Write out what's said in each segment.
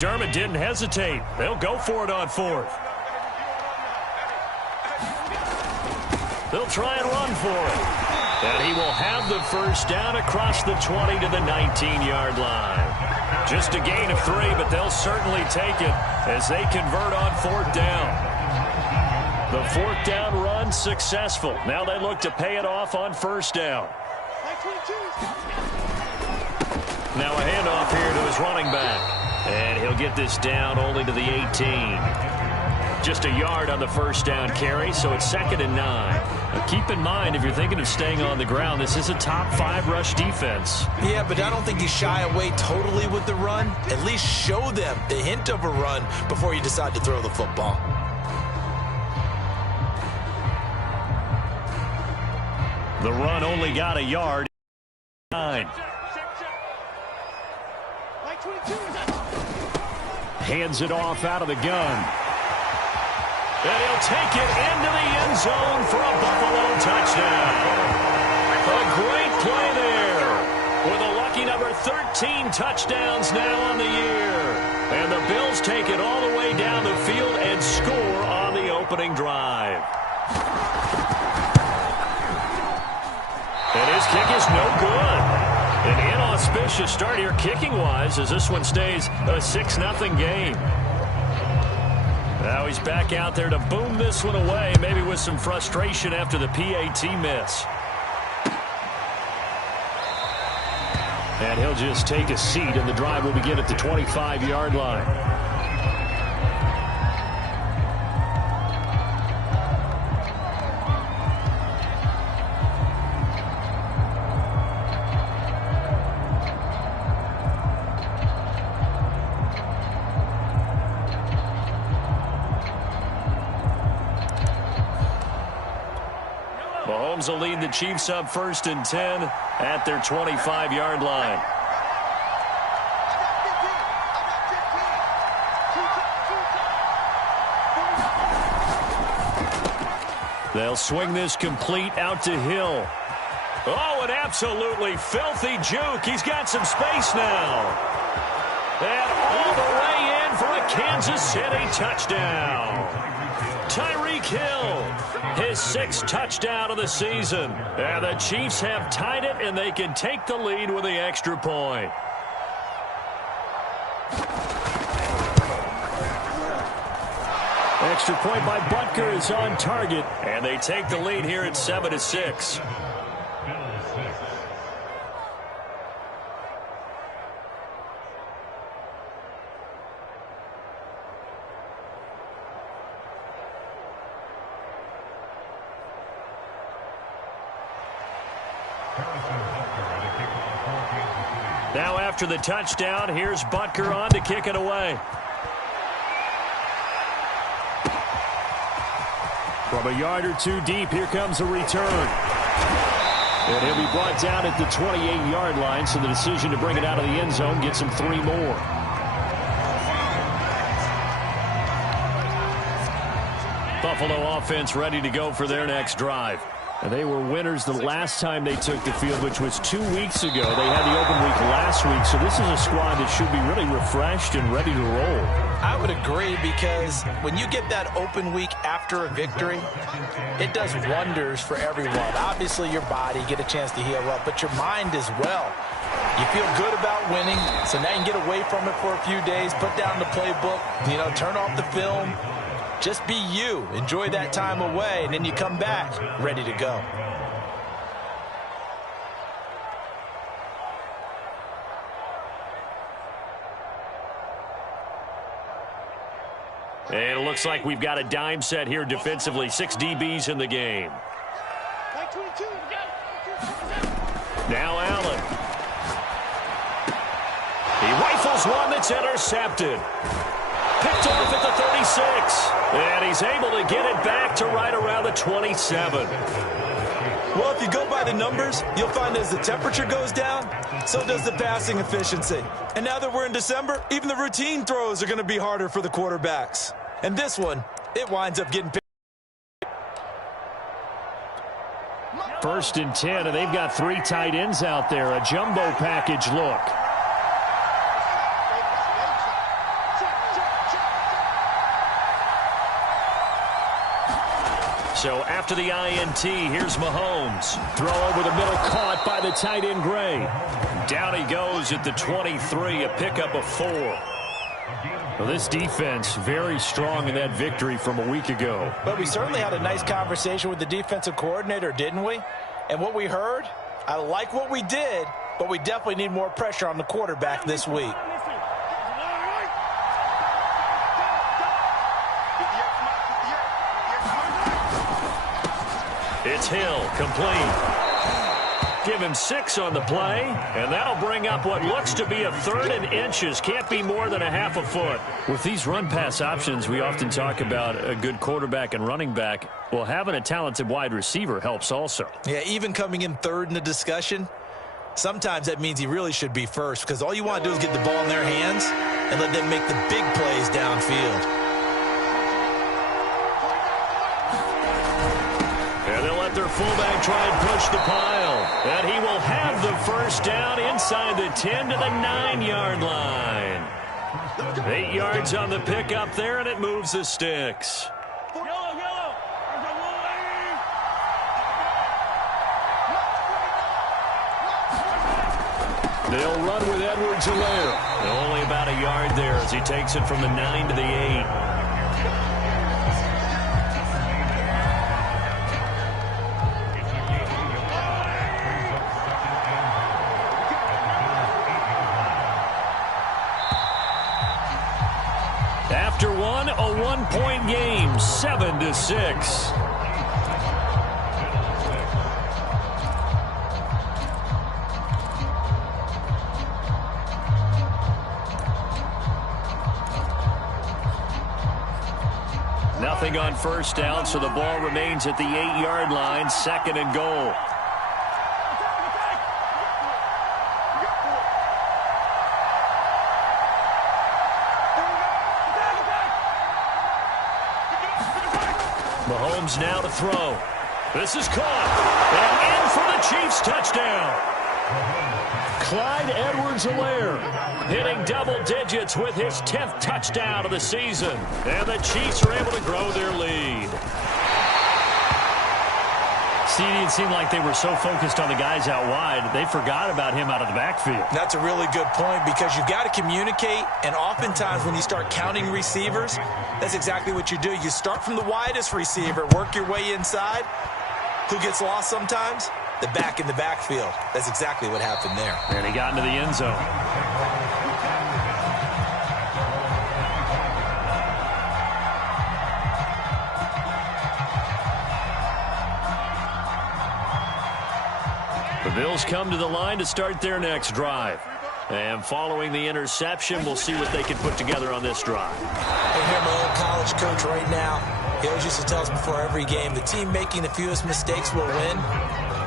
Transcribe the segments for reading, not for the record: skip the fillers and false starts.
Dermott didn't hesitate. They'll go for it on fourth. They'll try and run for it. And he will have the first down across the 20 to the 19-yard line. Just a gain of 3, but they'll certainly take it as they convert on fourth down. The fourth down run successful. Now they look to pay it off on first down. Now a handoff here to his running back. And he'll get this down only to the 18. Just a yard on the first down carry, so it's 2nd and 9. Now keep in mind, if you're thinking of staying on the ground, this is a top 5 rush defense. Yeah, but I don't think you shy away totally with the run. At least show them the hint of a run before you decide to throw the football. The run only got a yard. 9. Hands it off out of the gun. And he'll take it into the end zone for a Buffalo touchdown. A great play there. With a lucky number 13 touchdowns now on the year. And the Bills take it all the way down the field and score on the opening drive. And his kick is no good. An inauspicious start here kicking-wise as this one stays a 6-0 game. Now he's back out there to boom this one away, maybe with some frustration after the PAT miss. And he'll just take a seat, and the drive will begin at the 25-yard line. Mahomes will lead the Chiefs up 1st and 10 at their 25-yard line. They'll swing this complete out to Hill. Oh, an absolutely filthy juke. He's got some space now. And all the way in for a Kansas City touchdown. Tyreek Hill, his 6th touchdown of the season. And the Chiefs have tied it, and they can take the lead with the extra point. Extra point by Butker is on target, and they take the lead here at 7-6. Now after the touchdown, here's Butker on to kick it away. From a yard or two deep, here comes a return. And he'll be brought down at the 28-yard line, so the decision to bring it out of the end zone gets him 3 more. Buffalo offense ready to go for their next drive. And they were winners the last time they took the field, which was 2 weeks ago. They had the open week last week, so this is a squad that should be really refreshed and ready to roll. I would agree, because when you get that open week after a victory, it does wonders for everyone. Obviously, your body, get a chance to heal up, but your mind as well. You feel good about winning, so now you can get away from it for a few days, put down the playbook, turn off the film. Just be you. Enjoy that time away, and then you come back ready to go. And it looks like we've got a dime set here defensively. 6 DBs in the game. Now Allen. He rifles one that's intercepted. Picked off at the 36. And he's able to get it back to right around the 27. Well, if you go by the numbers, you'll find as the temperature goes down, so does the passing efficiency. And now that we're in December, even the routine throws are going to be harder for the quarterbacks. And this one, it winds up getting picked. 1st and 10, and they've got 3 tight ends out there. A jumbo package look. So after the INT, here's Mahomes. Throw over the middle, caught by the tight end Gray. Down he goes at the 23, a pickup of 4. Well, this defense very strong in that victory from a week ago. But we certainly had a nice conversation with the defensive coordinator, didn't we? And what we heard, I like what we did, but we definitely need more pressure on the quarterback this week. It's Hill, complete. Give him 6 on the play, and that'll bring up what looks to be a 3rd and inches. Can't be more than a half a foot. With these run-pass options, we often talk about a good quarterback and running back. Well, having a talented wide receiver helps also. Yeah, even coming in 3rd in the discussion, sometimes that means he really should be first, because all you want to do is get the ball in their hands and let them make the big plays downfield. And they'll let their fullback try and push the pile. And he will have the first down inside the 10 to the 9-yard line. 8 yards on the pickup there, and it moves the sticks. They'll run with Edwards-Helaire. Only about a yard there as he takes it from the 9 to the 8. After one, a 1-point game, 7-6. Nothing on first down, so the ball remains at the 8-yard line, 2nd and goal. Mahomes now to throw. This is caught. And in for the Chiefs touchdown. Clyde Edwards-Helaire hitting double digits with his 10th touchdown of the season. And the Chiefs are able to grow their lead. It seemed like they were so focused on the guys out wide, they forgot about him out of the backfield. That's a really good point, because you've got to communicate, and oftentimes when you start counting receivers, that's exactly what you do. You start from the widest receiver, work your way inside. Who gets lost sometimes? The back in the backfield. That's exactly what happened there. And he got into the end zone. The Bills come to the line to start their next drive. And following the interception, we'll see what they can put together on this drive. I hear my old college coach right now. He always used to tell us before every game, the team making the fewest mistakes will win.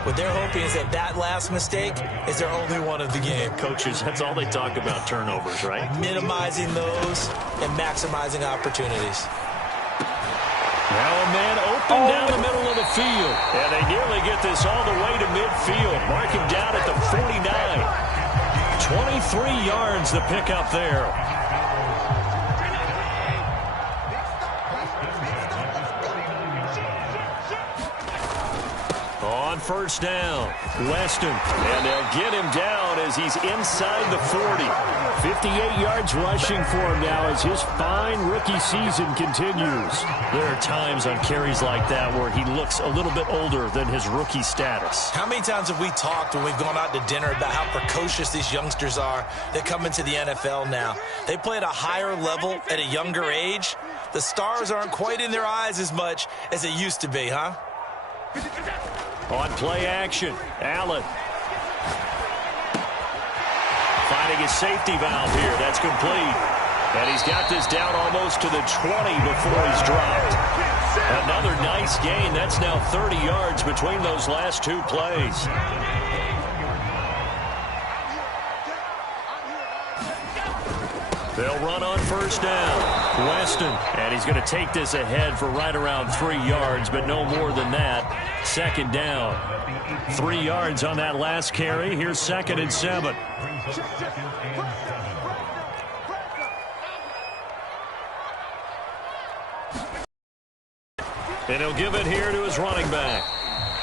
What they're hoping is that last mistake is their only one of the game. Coaches, that's all they talk about, turnovers, right? Minimizing those and maximizing opportunities. Now a man open down the middle of the field. And they nearly get this all the way to midfield. Mark him down at the 49. 23 yards the pickup there. On first down, Weston. And they'll get him down as he's inside the 40. 58 yards rushing for him now as his fine rookie season continues. There are times on carries like that where he looks a little bit older than his rookie status. How many times have we talked when we've gone out to dinner about how precocious these youngsters are that come into the NFL now? They play at a higher level at a younger age. The stars aren't quite in their eyes as much as it used to be, huh? On play action, Allen. Finding his safety valve here. That's complete. And he's got this down almost to the 20 before he's dropped. Another nice gain. That's now 30 yards between those last two plays. They'll run on first down. Weston. And he's going to take this ahead for right around 3 yards, but no more than that. 2nd down. 3 yards on that last carry. Here's 2nd and 7. And he'll give it here to his running back.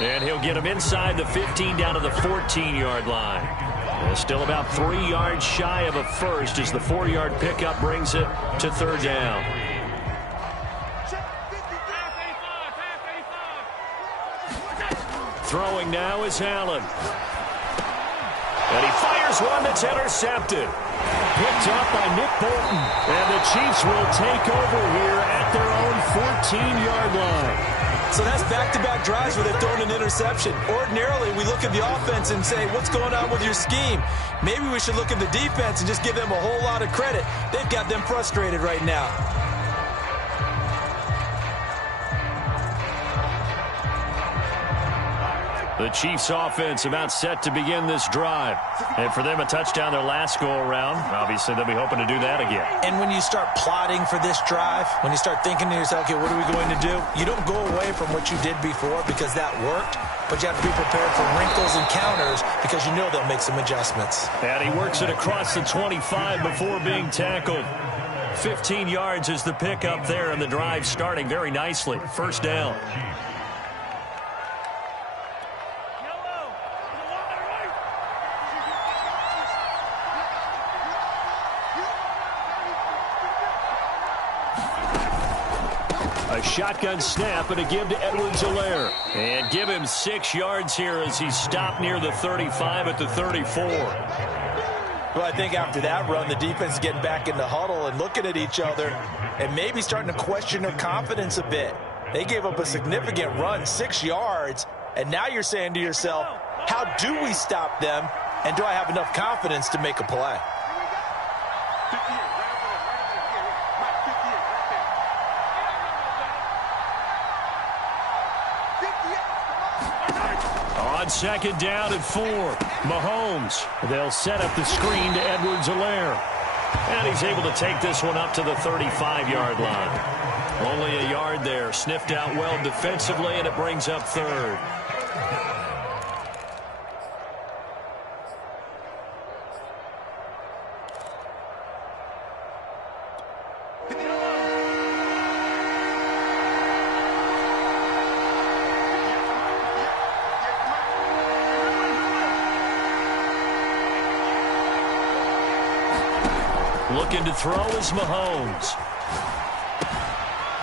And he'll get him inside the 15 down to the 14-yard line. Still about 3 yards shy of a first as the 4-yard pickup brings it to third down. Throwing now is Allen. And he fires one that's intercepted. Picked up by Nick Bolton. And the Chiefs will take over here at their own 14-yard line. So that's back-to-back drives where they've thrown an interception. Ordinarily, we look at the offense and say, what's going on with your scheme? Maybe we should look at the defense and just give them a whole lot of credit. They've got them frustrated right now. The Chiefs offense about set to begin this drive. And for them, a touchdown their last go-around. Obviously, they'll be hoping to do that again. And when you start plotting for this drive, when you start thinking to yourself, okay, what are we going to do? You don't go away from what you did before because that worked, but you have to be prepared for wrinkles and counters because you know they'll make some adjustments. And he works it across the 25 before being tackled. 15 yards is the pickup there, and the drive starting very nicely. First down. A shotgun snap and a give to Edwards-Helaire. And give him 6 yards here as he stopped near the 35 at the 34. Well, I think after that run, the defense is getting back in the huddle and looking at each other and maybe starting to question their confidence a bit. They gave up a significant run, 6 yards, and now you're saying to yourself, how do we stop them, and do I have enough confidence to make a play? On second down and 4, Mahomes. They'll set up the screen to Edwards-Helaire. And he's able to take this one up to the 35-yard line. Only a yard there. Sniffed out well defensively, and it brings up third. Looking to throw is Mahomes.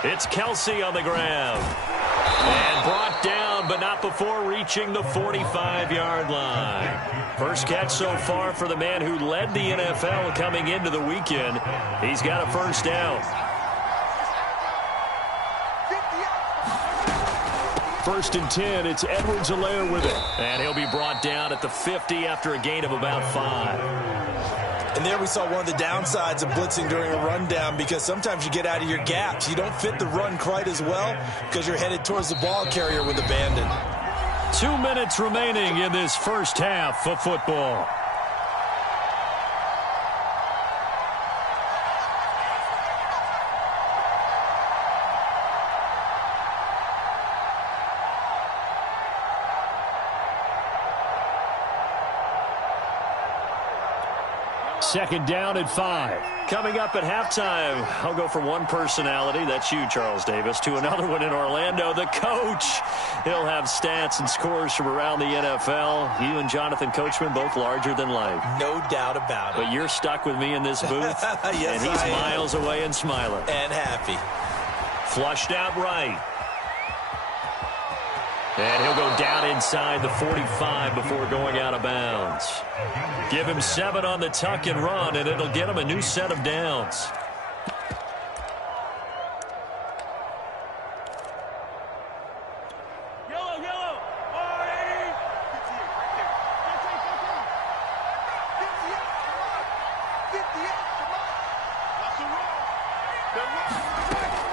It's Kelsey on the grab. And brought down, but not before reaching the 45-yard line. First catch so far for the man who led the NFL coming into the weekend. He's got a first down. First and 10, it's Edwards-Helaire with it. And he'll be brought down at the 50 after a gain of about 5. And there we saw one of the downsides of blitzing during a rundown because sometimes you get out of your gaps. You don't fit the run quite as well because you're headed towards the ball carrier with abandon. 2 minutes remaining in this first half of football. Second down and 5. Coming up at halftime, I'll go from one personality, that's you, Charles Davis, to another one in Orlando, the coach. He'll have stats and scores from around the NFL. You and Jonathan Coachman, both larger than life. No doubt about it. But you're stuck with me in this booth, yes, and he's miles away and smiling. And happy. Flushed out right. And he'll go down inside the 45 before going out of bounds. Give him 7 on the tuck and run, and it'll get him a new set of downs.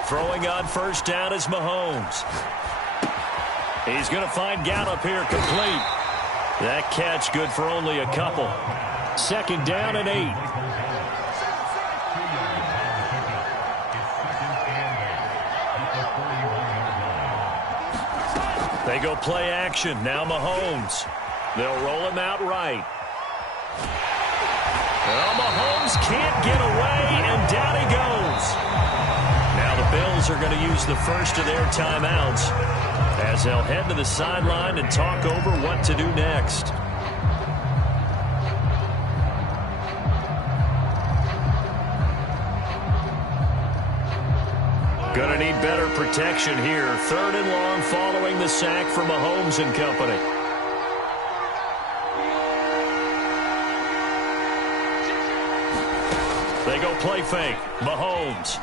Throwing on first down is Mahomes. He's going to find Gallup here complete. That catch good for only a couple. Second down and 8. They go play action. Now Mahomes. They'll roll him out right. Well, Mahomes can't get away, and down he goes. Now the Bills are going going to use the first of their timeouts as they'll head to the sideline and talk over what to do next. Going to need better protection here. 3rd and long following the sack from Mahomes and company. They go play fake. Mahomes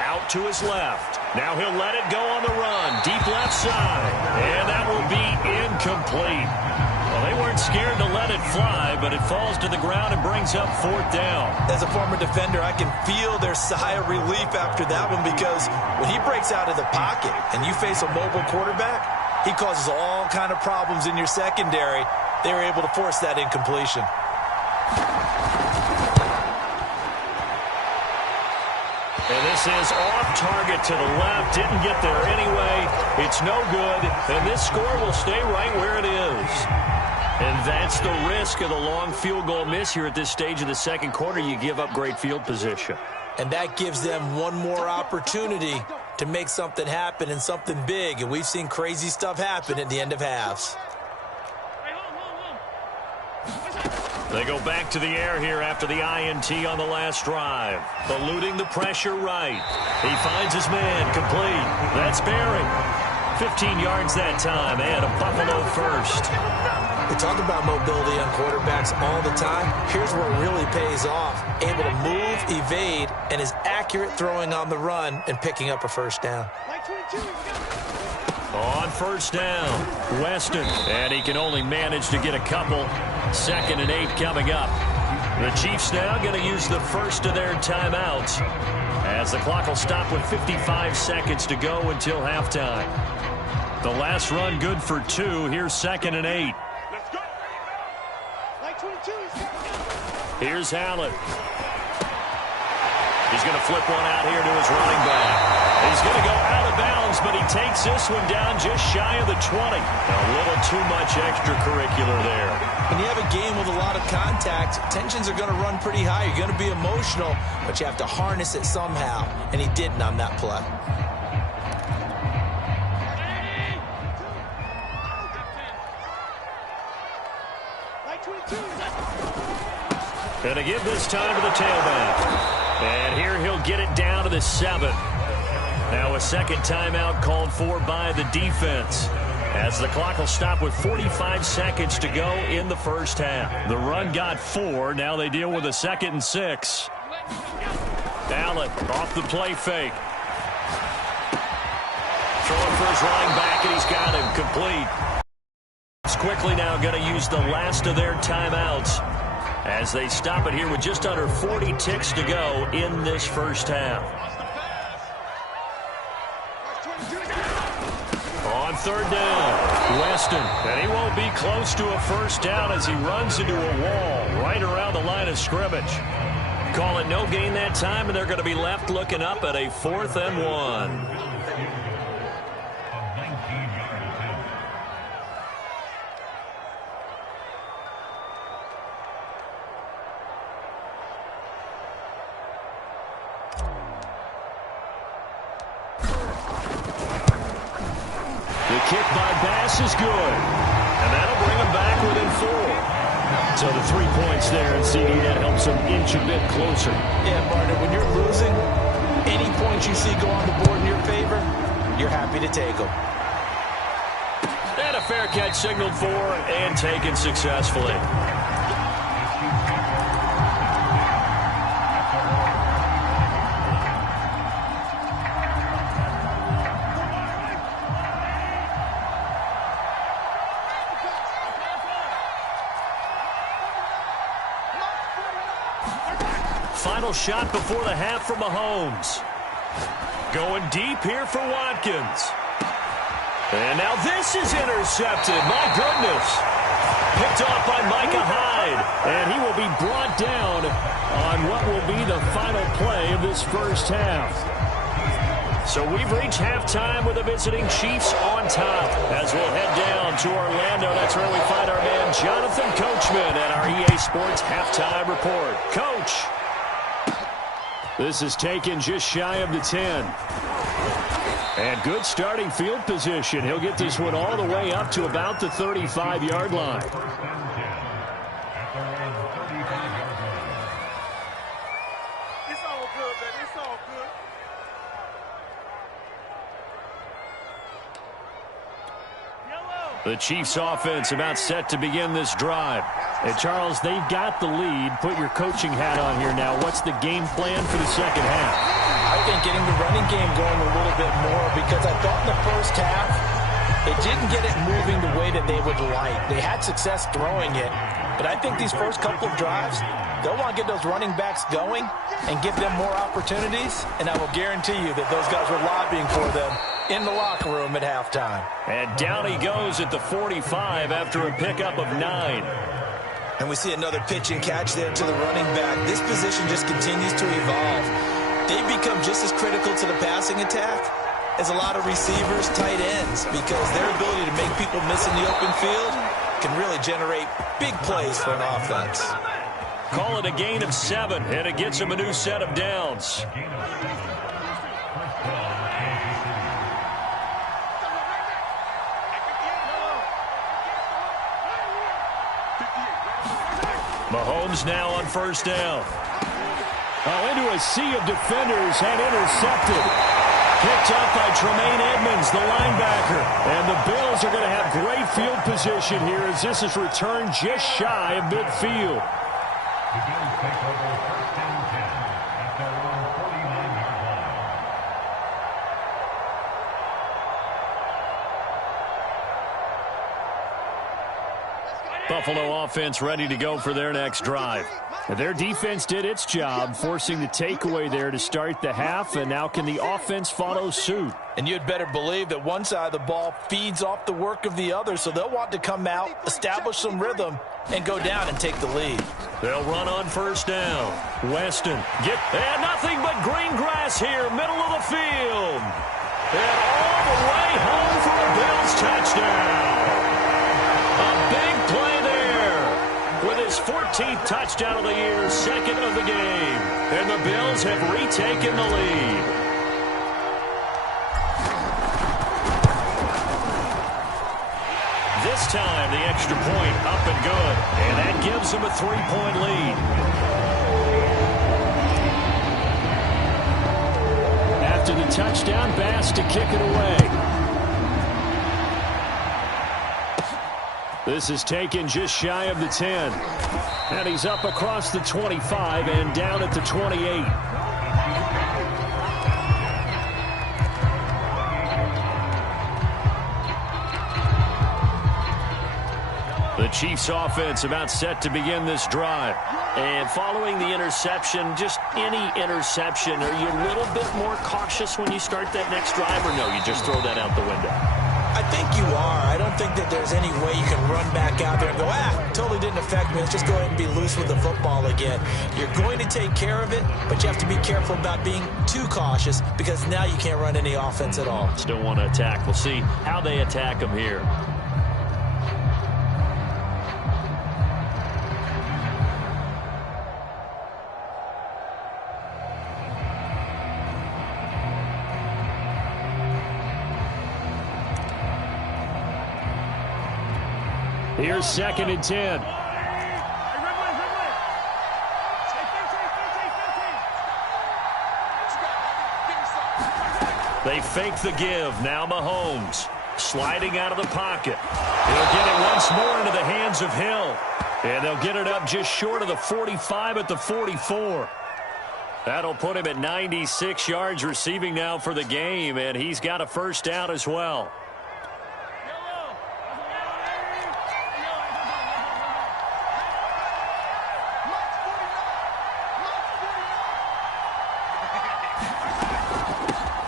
out to his left. Now he'll let it go on the run. Deep left side. And that will be incomplete. Well, they weren't scared to let it fly, but it falls to the ground and brings up 4th down. As a former defender, I can feel their sigh of relief after that one, because when he breaks out of the pocket and you face a mobile quarterback, he causes all kind of problems in your secondary. They were able to force that incompletion. And this is off target to the left. Didn't get there anyway. It's no good. And this score will stay right where it is. And that's the risk of the long field goal miss here at this stage of the second quarter. You give up great field position. And that gives them one more opportunity to make something happen and something big. And we've seen crazy stuff happen at the end of halves. They go back to the air here after the INT on the last drive. Eluding the pressure right. He finds his man complete. That's Barry. 15 yards that time and a Buffalo first. We talk about mobility on quarterbacks all the time. Here's where it really pays off. Able to move, evade, and is accurate throwing on the run and picking up a first down. On first down, Weston. And he can only manage to get a couple. 2nd and 8 coming up. The Chiefs now going to use the first of their timeouts as the clock will stop with 55 seconds to go until halftime. The last run good for 2. Here's 2nd and 8. Here's Allen. He's going to flip one out here to his running back. He's going to go out of bounds, but he takes this one down just shy of the 20. A little too much extracurricular there. When you have a game with a lot of contact, tensions are going to run pretty high. You're going to be emotional, but you have to harness it somehow, and he didn't on that play. Going to give this time to the tailback. And here he'll get it down to the 7. Now a second timeout called for by the defense, as the clock will stop with 45 seconds to go in the first half. The run got 4. Now they deal with a 2nd and 6. Allen off the play fake. Throwing for his running back, and he's got him complete. It's quickly now going to use the last of their timeouts as they stop it here with just under 40 ticks to go in this first half. On 3rd down, Weston. And he won't be close to a first down as he runs into a wall right around the line of scrimmage. Call it no gain that time, and they're going to be left looking up at a 4th and 1. Kick by Bass is good. And that'll bring him back within 4. So the 3 points there, and CD, that helps him inch a bit closer. Yeah, Martin, when you're losing, any points you see go on the board in your favor, you're happy to take them. And a fair catch signaled for and taken successfully. Final shot before the half from Mahomes. Going deep here for Watkins. And now this is intercepted. My goodness. Picked off by Micah Hyde. And he will be brought down on what will be the final play of this first half. So we've reached halftime with the visiting Chiefs on top. As we'll head down to Orlando, that's where we find our man Jonathan Coachman at our EA Sports Halftime Report. Coach. This is taken just shy of the 10. And good starting field position. He'll get this one all the way up to about the 35-yard line. It's all good, man. It's all good. The Chiefs offense about set to begin this drive. And Charles, they've got the lead. Put your coaching hat on here now. What's the game plan for the second half? I think getting the running game going a little bit more, because I thought in the first half it didn't get it moving the way that they would like. They had success throwing it, but I think these first couple of drives, they'll want to get those running backs going and give them more opportunities, and I will guarantee you that those guys were lobbying for them in the locker room at halftime. And down he goes at the 45 after a pickup of 9. And we see another pitch and catch there to the running back. This position just continues to evolve. They've become just as critical to the passing attack as a lot of receivers, tight ends, because their ability to make people miss in the open field can really generate big plays for an offense. Call it a gain of 7, and it gets him a new set of downs. Mahomes now on first down. Oh, into a sea of defenders and intercepted. Picked up by Tremaine Edmonds, the linebacker. And the Bills are going to have great field position here as this is returned just shy of midfield. The Bills take over first and 10 at their own 49-yard line. Buffalo offense ready to go for their next drive. Their defense did its job, forcing the takeaway there to start the half, and now can the offense follow suit? And you'd better believe that one side of the ball feeds off the work of the other, so they'll want to come out, establish some rhythm, and go down and take the lead. They'll run on first down. Weston, and nothing but green grass here, middle of the field. And all the way home for a Bills touchdown. A big play there with his 14th touchdown of the year, second of the game. And the Bills have retaken the lead. This time, the extra point up and good. And that gives them a 3-point lead. After the touchdown, Bass to kick it away. This is taken just shy of the 10. And he's up across the 25 and down at the 28. The Chiefs offense about set to begin this drive. And following the interception, just any interception, are you a little bit more cautious when you start that next drive, or no, you just throw that out the window? I think you are. I don't think that there's any way you can run back out there and go, totally didn't affect me. Let's just go ahead and be loose with the football again. You're going to take care of it, but you have to be careful about being too cautious, because now you can't run any offense at all. Still want to attack. We'll see how they attack them here. Here's second and 10. They fake the give. Now Mahomes sliding out of the pocket. He'll get it once more into the hands of Hill. And they'll get it up just short of the 45 at the 44. That'll put him at 96 yards receiving now for the game. And he's got a first down as well.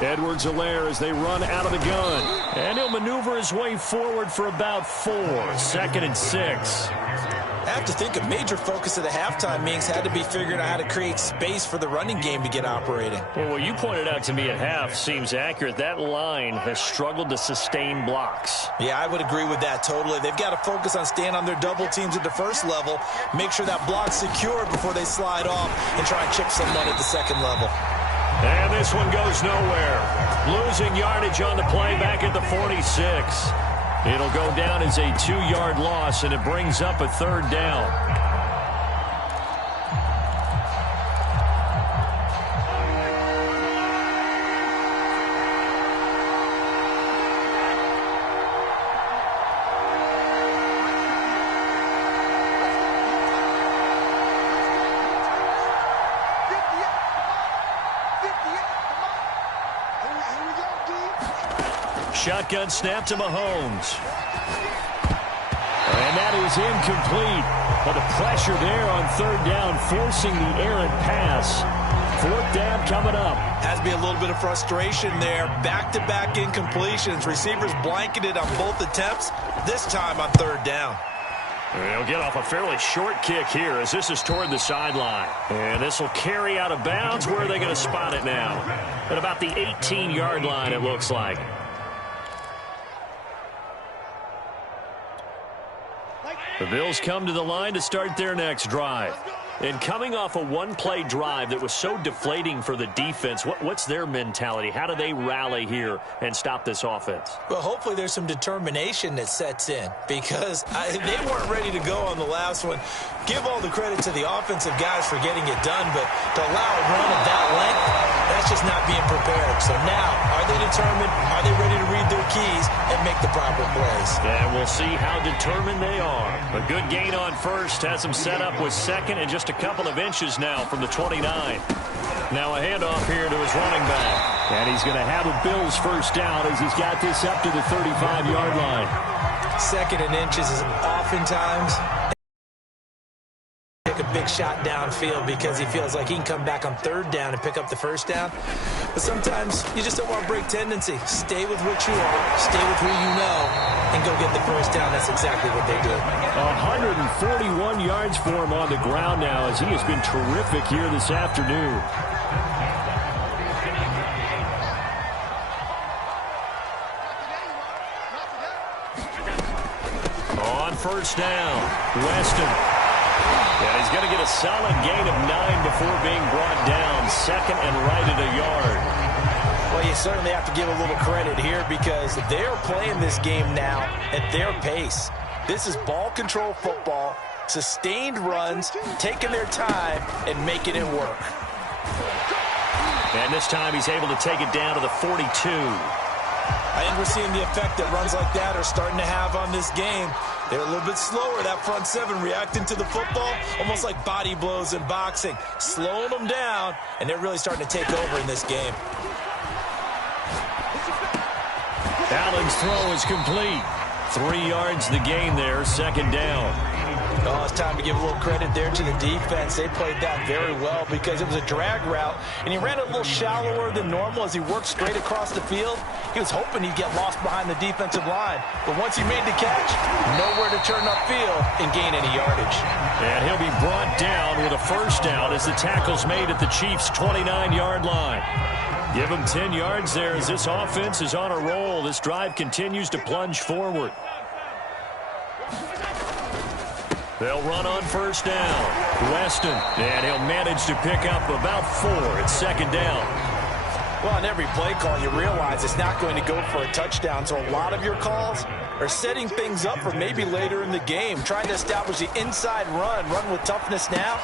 Edwards-Helaire as they run out of the gun. And he'll maneuver his way forward for about 4. Second and 6. I have to think a major focus of the halftime meetings had to be figuring out how to create space for the running game to get operating. Well, what you pointed out to me at half seems accurate. That line has struggled to sustain blocks. Yeah, I would agree with that totally. They've got to focus on staying on their double teams at the first level, make sure that block's secure before they slide off and try and chip someone at the second level. And this one goes nowhere. Losing yardage on the play back at the 46. It'll go down as a 2-yard loss, and it brings up a third down. Shotgun snap to Mahomes. And that is incomplete. But the pressure there on third down, forcing the errant pass. Fourth down coming up. Has to be a little bit of frustration there. Back-to-back incompletions. Receivers blanketed on both attempts, this time on third down. They'll get off a fairly short kick here as this is toward the sideline. And this will carry out of bounds. Where are they going to spot it now? At about the 18-yard line, it looks like. The Bills come to the line to start their next drive. And coming off a one-play drive that was so deflating for the defense, what's their mentality? How do they rally here and stop this offense? Well, hopefully there's some determination that sets in because they weren't ready to go on the last one. Give all the credit to the offensive guys for getting it done, but to allow a run of that length, that's just not being prepared. So now, are they determined? Are they ready to read their keys and make the proper plays? And we'll see how determined they are. A good gain on first has them set up with second and just a couple of inches now from the 29. Now a handoff here to his running back. And he's going to have a Bills first down as he's got this up to the 35-yard line. Second and inches is oftentimes take a big shot downfield because he feels like he can come back on third down and pick up the first down. But sometimes you just don't want to break tendency. Stay with what you are, stay with who you know, and go get the first down. That's exactly what they do. 141 yards for him on the ground now as he has been terrific here this afternoon. On first down, Weston. And he's going to get a solid gain of 9 before being brought down. Second and right at a yard. Well, you certainly have to give a little credit here because they're playing this game now at their pace. This is ball control football, sustained runs, taking their time and making it work. And this time he's able to take it down to the 42. I think we're seeing the effect that runs like that are starting to have on this game. They're a little bit slower, that front seven, reacting to the football, almost like body blows in boxing, slowing them down, and they're really starting to take over in this game. Allen's throw is complete. 3 yards the gain there, second down. Oh, it's time to give a little credit there to the defense. They played that very well because it was a drag route, and he ran a little shallower than normal as he worked straight across the field. He was hoping he'd get lost behind the defensive line, but once he made the catch, nowhere to turn upfield and gain any yardage. And he'll be brought down with a first down as the tackle's made at the Chiefs' 29-yard line. Give him 10 yards there as this offense is on a roll. This drive continues to plunge forward. They'll run on first down. Weston, and he'll manage to pick up about 4 at second down. Well, on every play call, you realize it's not going to go for a touchdown, so a lot of your calls are setting things up for maybe later in the game, trying to establish the inside run with toughness now,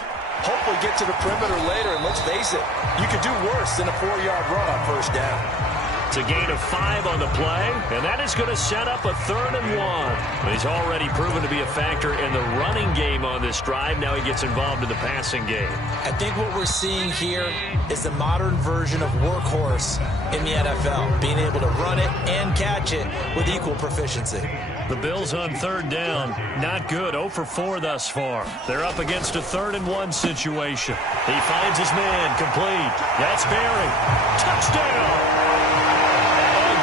hopefully get to the perimeter later, and let's face it, you could do worse than a 4-yard run on first down. It's a gain of 5 on the play, and that is going to set up a 3rd and 1. He's already proven to be a factor in the running game on this drive. Now he gets involved in the passing game. I think what we're seeing here is the modern version of workhorse in the NFL, being able to run it and catch it with equal proficiency. The Bills on third down, not good, 0 for 4 thus far. They're up against a 3rd and 1 situation. He finds his man, complete. That's Barry. Touchdown!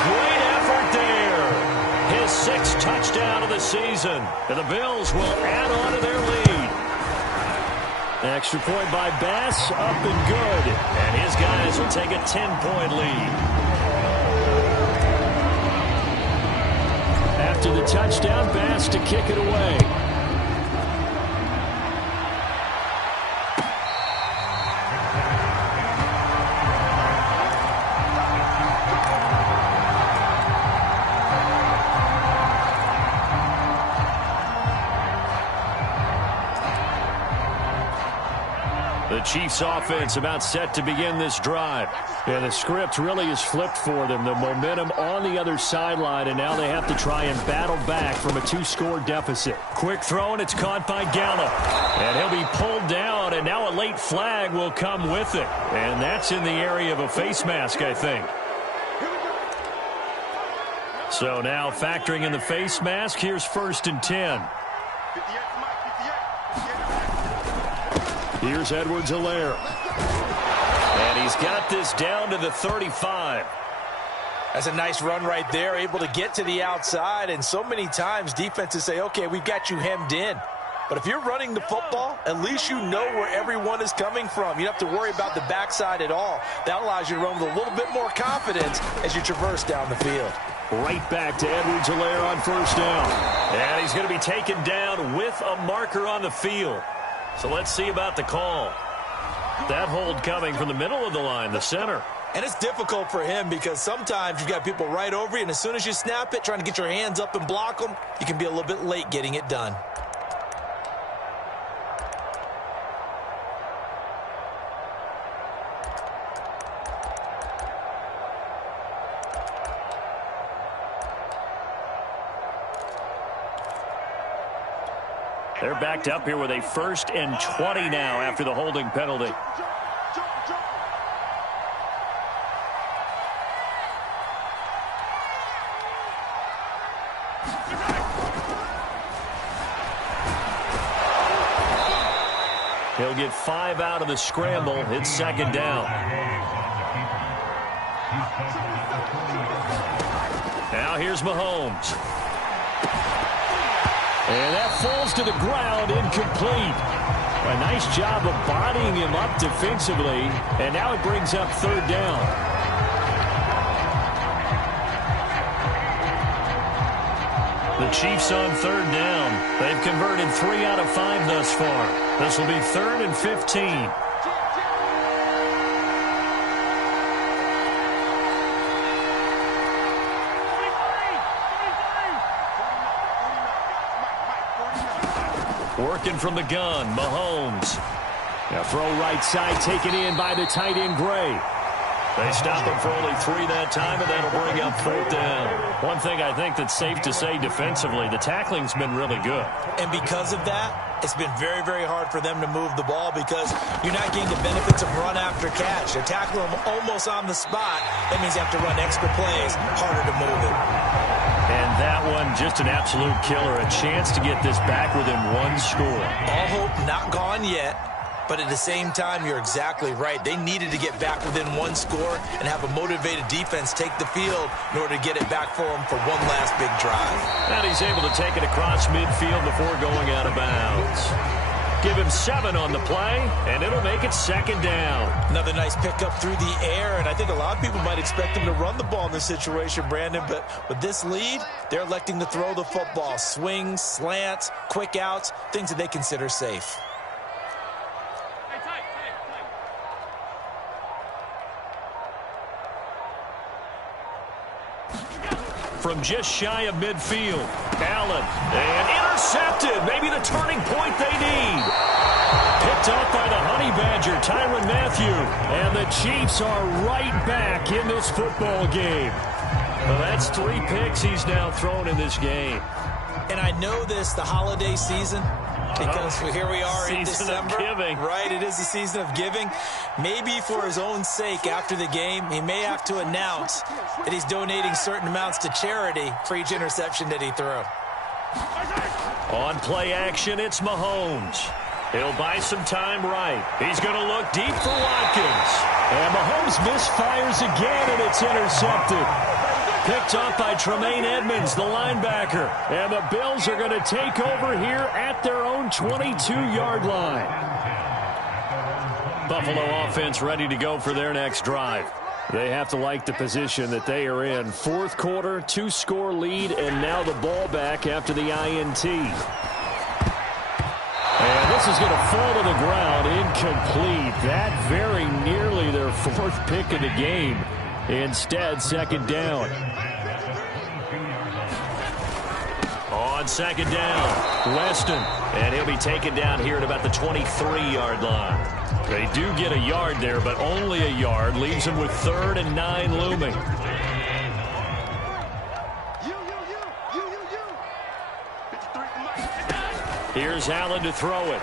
Great effort there. His 6th touchdown of the season. And the Bills will add on to their lead. Extra point by Bass, up and good. And his guys will take a 10-point lead. After the touchdown, Bass to kick it away. The Chiefs offense about set to begin this drive. And the script really is flipped for them. The momentum on the other sideline, and now they have to try and battle back from a 2-score deficit. Quick throw, and it's caught by Gallup. And he'll be pulled down, and now a late flag will come with it. And that's in the area of a face mask, I think. So now factoring in the face mask, here's 1st and 10. Here's Edwards-Helaire. And he's got this down to the 35. That's a nice run right there, able to get to the outside. And so many times defenses say, okay, we've got you hemmed in. But if you're running the football, at least you know where everyone is coming from. You don't have to worry about the backside at all. That allows you to run with a little bit more confidence as you traverse down the field. Right back to Edwards-Helaire on 1st down. And he's going to be taken down with a marker on the field. So let's see about the call. That hold coming from the middle of the line, the center. And it's difficult for him because sometimes you've got people right over you, and as soon as you snap it, trying to get your hands up and block them, you can be a little bit late getting it done. They're backed up here with a 1st and 20 now after the holding penalty. He'll get 5 out of the scramble. It's 2nd down. Now here's Mahomes. And that falls to the ground, incomplete. A nice job of bodying him up defensively, and now it brings up 3rd down. The Chiefs on 3rd down. They've converted 3 out of 5 thus far. This will be 3rd and 15. Working from the gun, Mahomes. A throw right side taken in by the tight end Gray. They stop him for only 3 that time, and that'll bring up 4th down. One thing I think that's safe to say defensively, the tackling's been really good. And because of that, it's been very, very hard for them to move the ball because you're not getting the benefits of run after catch. They're tackling them almost on the spot. That means you have to run extra plays, harder to move it. And that one, just an absolute killer. A chance to get this back within 1 score. All hope not gone yet, but at the same time, you're exactly right. They needed to get back within 1 score and have a motivated defense take the field in order to get it back for them for one last big drive. And he's able to take it across midfield before going out of bounds. Give him 7 on the play, and it'll make it 2nd down. Another nice pickup through the air, and I think a lot of people might expect him to run the ball in this situation, Brandon, but with this lead, they're electing to throw the football. Swings, slants, quick outs, things that they consider safe. From just shy of midfield, Allen, and intercepted. Maybe the turning point they need. Picked up by the Honey Badger, Tyrann Mathieu. And the Chiefs are right back in this football game. Well, that's 3 picks he's now thrown in this game. And I know this, the holiday season, because here we are in December. Giving. Right, it is the season of giving. Maybe for his own sake after the game, he may have to announce that he's donating certain amounts to charity for each interception that he threw. On play action, it's Mahomes. He'll buy some time right. He's going to look deep for Watkins. And Mahomes misfires again, and it's intercepted. Picked up by Tremaine Edmonds, the linebacker. And the Bills are going to take over here at their own 22-yard line. Buffalo offense ready to go for their next drive. They have to like the position that they are in. 4th quarter, 2-score lead, and now the ball back after the INT. And this is going to fall to the ground, incomplete. That very nearly their 4th pick of the game. Instead, 2nd down. On 2nd down, Weston. And he'll be taken down here at about the 23-yard line. They do get a yard there, but only a yard. Leaves them with 3rd and 9 looming. Here's Allen to throw it.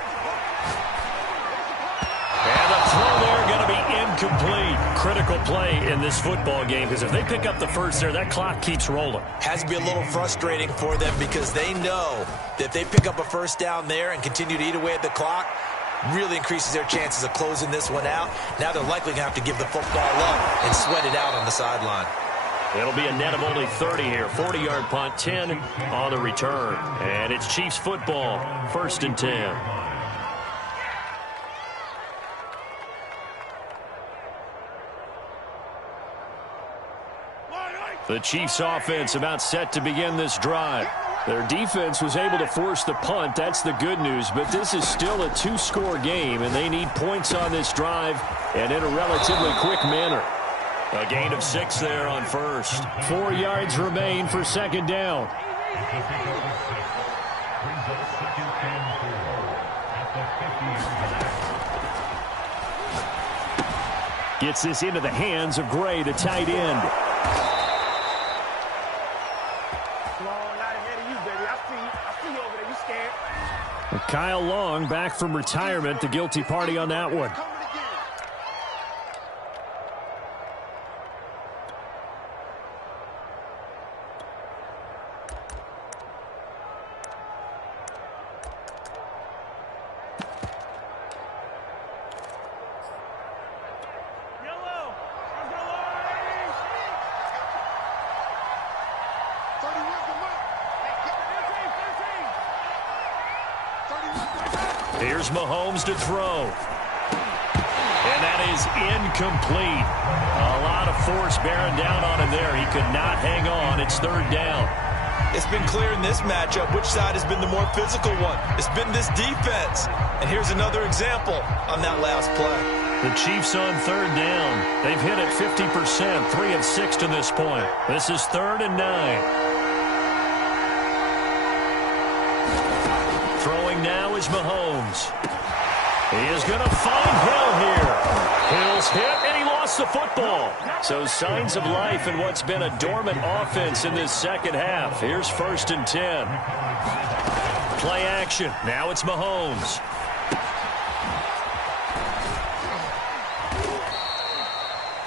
And the throw there going to be incomplete. Critical play in this football game, because if they pick up the first there, that clock keeps rolling. Has to be a little frustrating for them because they know that if they pick up a first down there and continue to eat away at the clock, really increases their chances of closing this one out. Now they're likely going to have to give the football up and sweat it out on the sideline. It'll be a net of only 30 here. 40-yard punt, 10 on the return. And it's Chiefs football, 1st and 10. The Chiefs offense about set to begin this drive. Their defense was able to force the punt. That's the good news. But this is still a 2-score game, and they need points on this drive and in a relatively quick manner. A gain of 6 there on first. 4 yards remain for 2nd down. Gets this into the hands of Gray, the tight end. Kyle Long back from retirement, the guilty party on that one. Here's Mahomes to throw. And that is incomplete. A lot of force bearing down on him there. He could not hang on. It's 3rd down. It's been clear in this matchup which side has been the more physical one. It's been this defense. And here's another example on that last play. The Chiefs on 3rd down. They've hit it 50%, 3 of 6 to this point. This is 3rd and 9. Throwing now is Mahomes. He is going to find Hill here. Hill's hit, and he lost the football. So signs of life in what's been a dormant offense in this second half. Here's 1st and 10. Play action. Now it's Mahomes.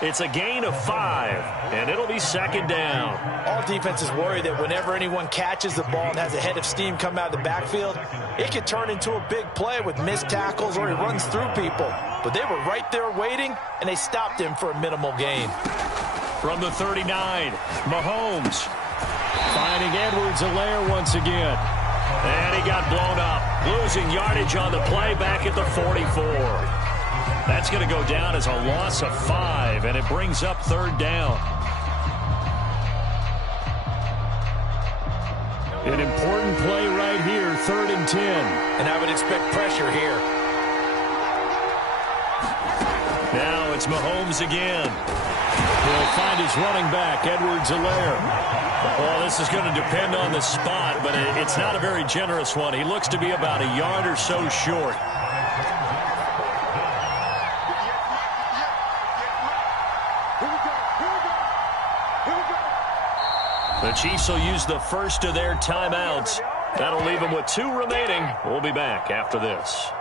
It's a gain of 5, and it'll be 2nd down. All defenses worry that whenever anyone catches the ball and has a head of steam come out of the backfield, it could turn into a big play with missed tackles or he runs through people. But they were right there waiting, and they stopped him for a minimal gain. From the 39, Mahomes finding Edwards-Helaire once again. And he got blown up, losing yardage on the play back at the 44. That's going to go down as a loss of 5, and it brings up 3rd down. An important play right here, 3rd and 10. And I would expect pressure here. Now it's Mahomes again. He'll find his running back, Edwards-Helaire. Well, this is going to depend on the spot, but it's not a very generous one. He looks to be about a yard or so short. The Chiefs will use the first of their timeouts. That'll leave them with 2 remaining. We'll be back after this.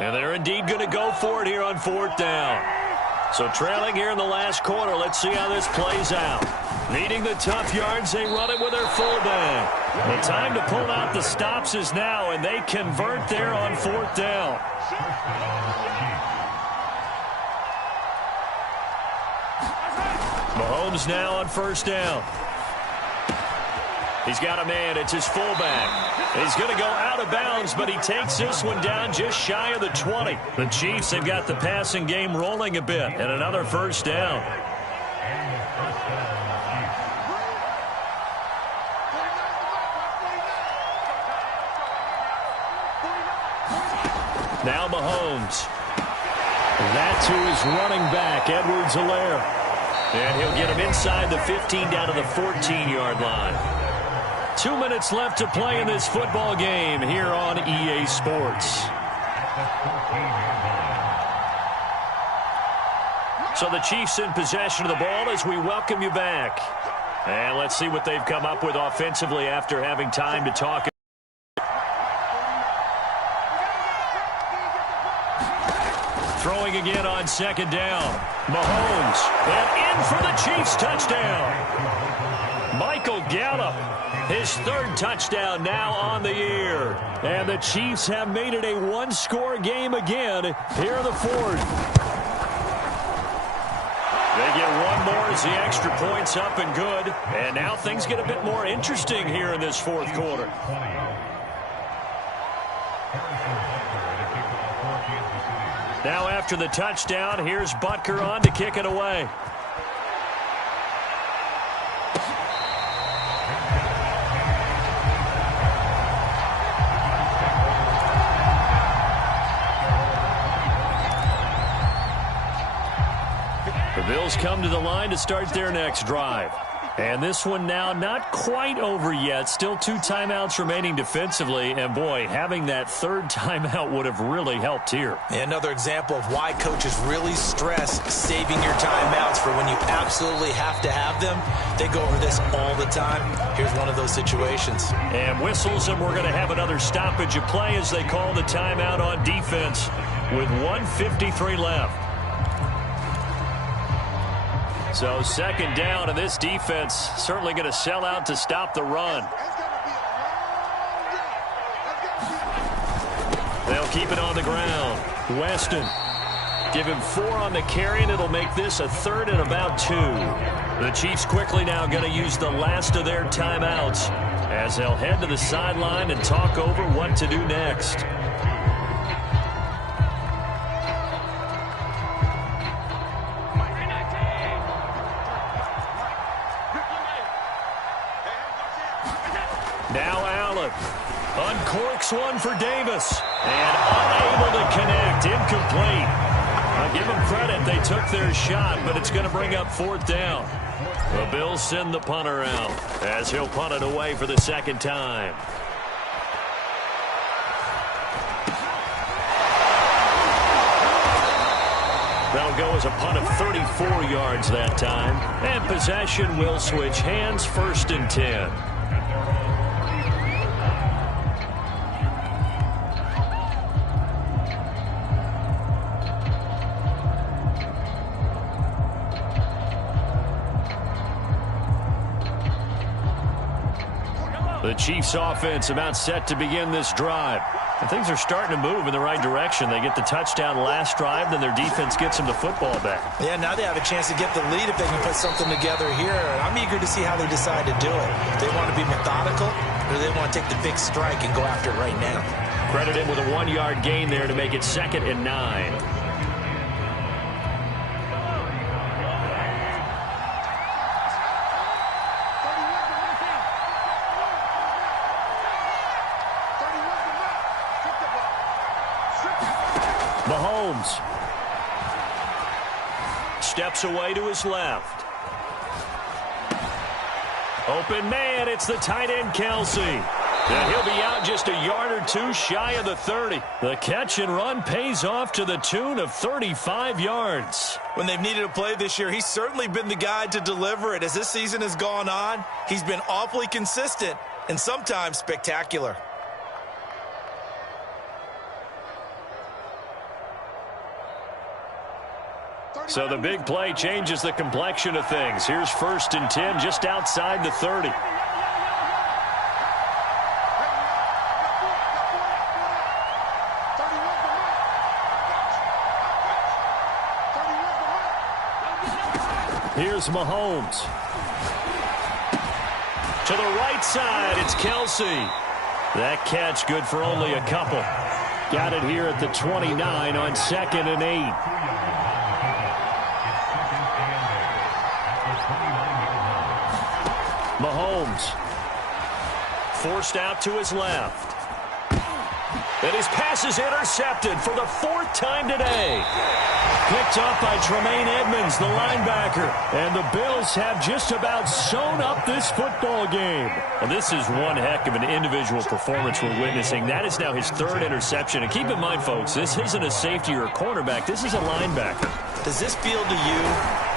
And they're indeed going to go for it here on 4th down. So trailing here in the last quarter, let's see how this plays out. Needing the tough yards, they run it with their fullback. The time to pull out the stops is now, and they convert there on 4th down. Mahomes now on 1st down. He's got a man. It's his fullback. He's going to go out of bounds, but he takes this one down just shy of the 20. The Chiefs have got the passing game rolling a bit, and another 1st down. Now Mahomes. That's who is running back, Edwards-Helaire. And he'll get him inside the 15 down to the 14-yard line. 2 minutes left to play in this football game here on EA Sports. So the Chiefs in possession of the ball as we welcome you back. And let's see what they've come up with offensively after having time to talk. Throwing again on second down. Mahomes. And in for the Chiefs touchdown. Michael Gallup. His third touchdown now on the year. And the Chiefs have made it a one-score game again here in the fourth. They get one more as the extra point's up and good. And now things get a bit more interesting here in this fourth quarter. Now after the touchdown, here's Butker on to kick it away. The Bills come to the line to start their next drive. And this one now not quite over yet. Still 2 timeouts remaining defensively. And, boy, having that third timeout would have really helped here. Another example of why coaches really stress saving your timeouts for when you absolutely have to have them. They go over this all the time. Here's one of those situations. And whistles, and we're going to have another stoppage of play as they call the timeout on defense with 1:53 left. So second down, and this defense certainly going to sell out to stop the run. They'll keep it on the ground. Weston. Give him 4 on the carry, and it'll make this a 3rd and about 2. The Chiefs quickly now going to use the last of their timeouts as they'll head to the sideline and talk over what to do next. Now Allen uncorks one for Davis and unable to connect. Incomplete. I'll give them credit. They took their shot, but it's going to bring up 4th down. The Bills send the punter out as he'll punt it away for the second time. That'll go as a punt of 34 yards that time. And possession will switch hands, 1st and 10. The Chiefs offense about set to begin this drive. And things are starting to move in the right direction. They get the touchdown last drive, then their defense gets them the football back. Yeah, now they have a chance to get the lead if they can put something together here. I'm eager to see how they decide to do it. They want to be methodical, or they want to take the big strike and go after it right now. Credit him with a 1-yard gain there to make it 2nd and 9. Mahomes steps away to his left. Open man, it's the tight end Kelsey. And he'll be out just a yard or 2 shy of the 30. The catch and run pays off to the tune of 35 yards. When they've needed a play this year, he's certainly been the guy to deliver it. As this season has gone on, he's been awfully consistent and sometimes spectacular. So the big play changes the complexion of things. Here's 1st and 10 just outside the 30. Here's Mahomes. To the right side, it's Kelsey. That catch good for only a couple. Got it here at the 29 on 2nd and 8. Mahomes forced out to his left. And his pass is intercepted for the 4th time today. Picked up by Tremaine Edmonds, the linebacker. And the Bills have just about sewn up this football game. Well, this is one heck of an individual performance we're witnessing. That is now his 3rd interception. And keep in mind, folks, this isn't a safety or a cornerback. This is a linebacker. Does this feel to you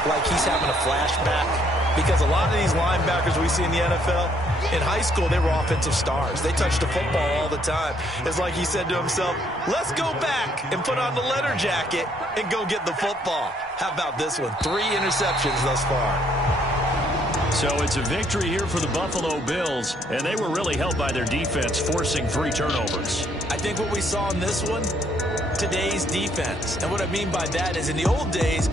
like he's having a flashback? Because a lot of these linebackers we see in the NFL, in high school, they were offensive stars. They touched the football all the time. It's like he said to himself, let's go back and put on the leather jacket and go get the football. How about this one? 3 interceptions thus far. So it's a victory here for the Buffalo Bills, and they were really helped by their defense, forcing 3 turnovers. I think what we saw in this one, today's defense. And what I mean by that is in the old days,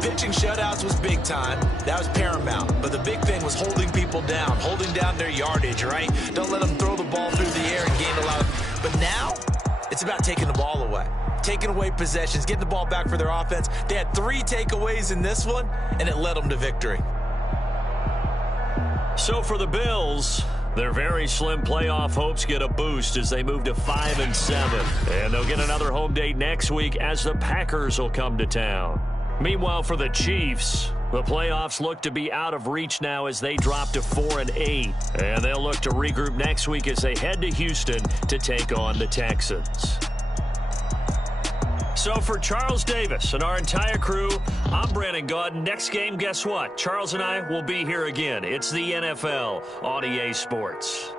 pitching shutouts was big time. That was paramount. But the big thing was holding people down, holding down their yardage, right? Don't let them throw the ball through the air and gain a lot of... But now, it's about taking the ball away. Taking away possessions, getting the ball back for their offense. They had 3 takeaways in this one, and it led them to victory. So for the Bills, their very slim playoff hopes get a boost as they move to 5-7. And they'll get another home date next week as the Packers will come to town. Meanwhile, for the Chiefs, the playoffs look to be out of reach now as they drop to 4-8. And they'll look to regroup next week as they head to Houston to take on the Texans. So for Charles Davis and our entire crew, I'm Brandon Gaudin. Next game, guess what? Charles and I will be here again. It's the NFL on EA Sports.